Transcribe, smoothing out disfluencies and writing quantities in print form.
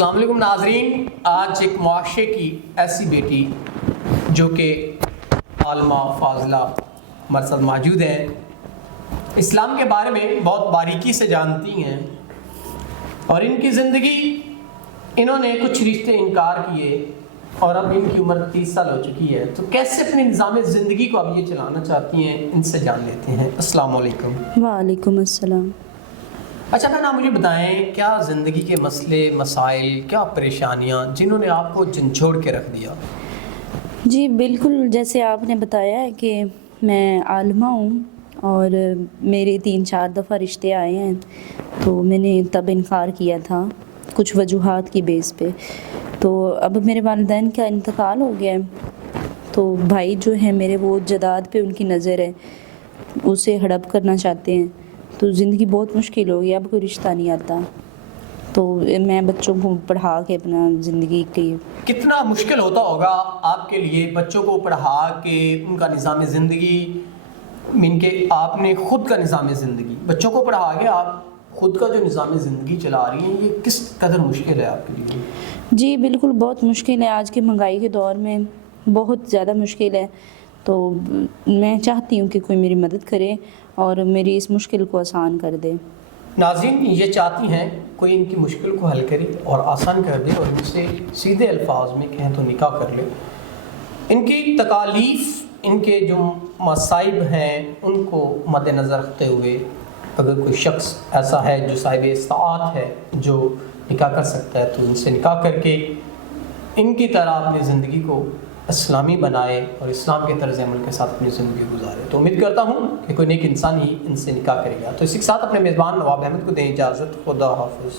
السلام علیکم ناظرین، آج ایک معاشرے کی ایسی بیٹی جو کہ عالمہ فاضلہ مرسد موجود ہیں، اسلام کے بارے میں بہت باریکی سے جانتی ہیں، اور ان کی زندگی انہوں نے کچھ رشتے انکار کیے اور اب ان کی عمر 30 سال ہو چکی ہے، تو کیسے اپنے نظام زندگی کو اب یہ چلانا چاہتی ہیں، ان سے جان لیتے ہیں۔ السلام علیکم۔ وعلیکم السلام۔ اچھا بہن، مجھے بتائیں، کیا زندگی کے مسئلے مسائل، کیا پریشانیاں جنہوں نے آپ کو جھنجھوڑ کے رکھ دیا؟ جی بالکل، جیسے آپ نے بتایا ہے کہ میں عالمہ ہوں اور میرے 3-4 دفعہ رشتے آئے ہیں، تو میں نے تب انکار کیا تھا کچھ وجوہات کی بیس پہ۔ تو اب میرے والدین کا انتقال ہو گیا ہے، تو بھائی جو ہیں میرے، وہ جداد پہ ان کی نظر ہے، اسے ہڑپ کرنا چاہتے ہیں، تو زندگی بہت مشکل ہو گئی، اب کوئی رشتہ نہیں آتا، تو میں بچوں کو پڑھا کے اپنا زندگی کے لیے۔ کتنا مشکل ہوتا ہوگا آپ کے لیے بچوں کو پڑھا کے ان کا نظام زندگی، من کے آپ نے خود کا نظام زندگی، بچوں کو پڑھا کے آپ خود کا جو نظام زندگی چلا رہی ہیں، یہ کس قدر مشکل ہے آپ کے لیے؟ جی بالکل بہت مشکل ہے، آج کے مہنگائی کے دور میں بہت زیادہ مشکل ہے، تو میں چاہتی ہوں کہ کوئی میری مدد کرے اور میری اس مشکل کو آسان کر دے۔ ناظرین یہ چاہتی ہیں کوئی ان کی مشکل کو حل کرے اور آسان کر دے، اور ان سے سیدھے الفاظ میں کہیں تو نکاح کر لے۔ ان کی تکالیف، ان کے جو مصائب ہیں، ان کو مد نظر رکھتے ہوئے اگر کوئی شخص ایسا ہے جو صاحب استطاعت ہے، جو نکاح کر سکتا ہے، تو ان سے نکاح کر کے ان کی طرح اپنی زندگی کو اسلامی بنائے اور اسلام کے طرز عمل کے ساتھ اپنی زندگی گزارے۔ تو امید کرتا ہوں کہ کوئی نیک انسان ہی ان سے نکاح کرے گا۔ تو اسی کے ساتھ اپنے میزبان نواب احمد کو دیں اجازت۔ خدا حافظ۔